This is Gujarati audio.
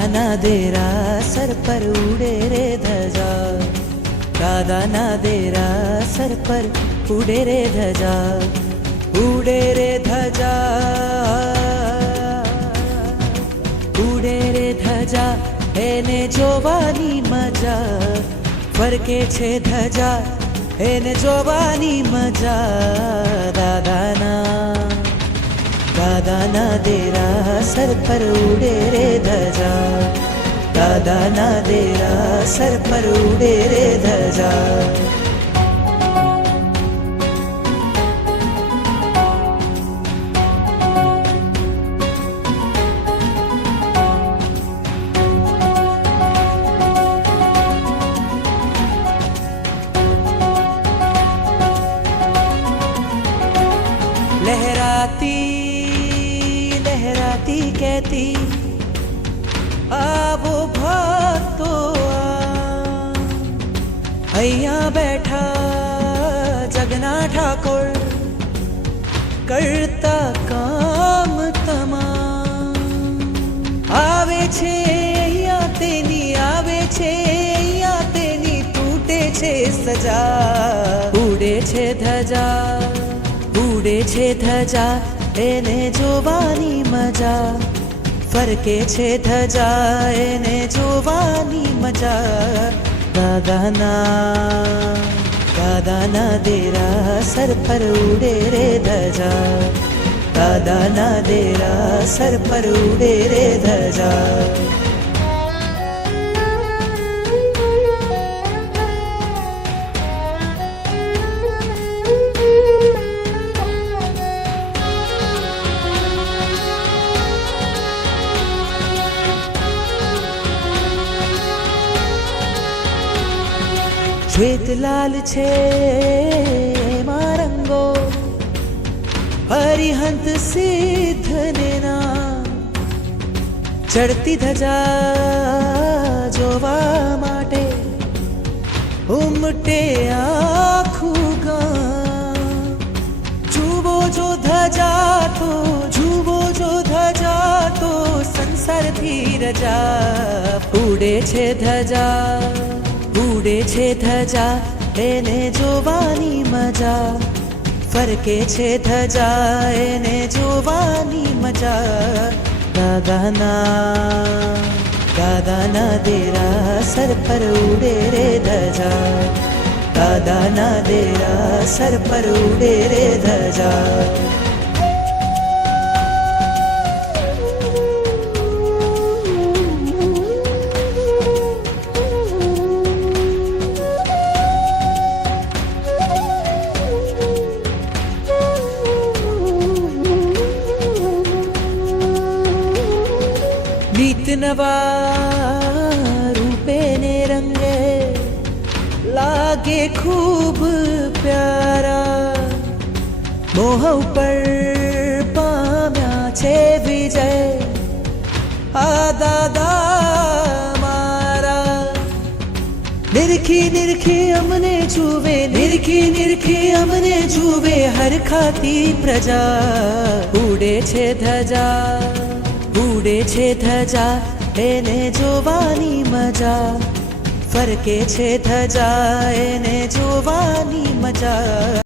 દાદાના દેરાસર પર ઉડે રે ધજા, દાદાના દેરાસર પર ઉડે રે ધજા, ઉડે રે ધજા, ઉડે રે ધજા, એને જોવાની મજા, ફરકે છે ધજા, એને જોવાની મજા. દાદાના દેરાસર પર ઉડે રે ધજા, દાદાના દેરાસર પર ઉડે રે ધજા. लहराती लहराती कहती आवो भक्तो અહીંયા બેઠા જગના ઠાકોર કરતા કામ તમામ. આવે છે અહીંયા તેની, આવે છે અહીંયા તેની, તૂટે છે સજા. ઉડે છે ધજા, ઉડે છે ધજા, એને જોવાની મજા, ફરકે છે ધજા, એને જોવાની મજા. દાદાના દેરાસર પર ઉડે રે ધજા, દાદાના દેરાસર પર ઉડે રે ધજા. શ્વેત લાલ છે એમાં રંગો, હરિહંત સિદ્ધને નામ. ચડતી ધજા જોવા માટે ઉમટે આખું ગામ. જુઓ જો ધજા તો, જુઓ જો ધજા તો, સંસારથી રજા. ઉડે છે ધજા, ઉડે છે ધજા, એને જોવાની મજા, ફરકે છે ધજા, એને જોવાની મજા. દાદાના દેરાસર પર ઉડે રે ધજા, દાદાના દેરાસર પર ઉડે રે ધજા. નીત નવા રૂપે ને રંગે લાગે ખૂબ પ્યારા. મોહ ઉપર પામ્યા છે વિજય આ દાદા મારા. નિરખી નિરખી અમને જુએ, નિરખી નિરખી અમને જુએ હરખાતી પ્રજા. ઉડે છે ધજા, ઉડે છે ધજા, એને જોવાની મજા, ફરકે છે ધજા, એને જોવાની મજા.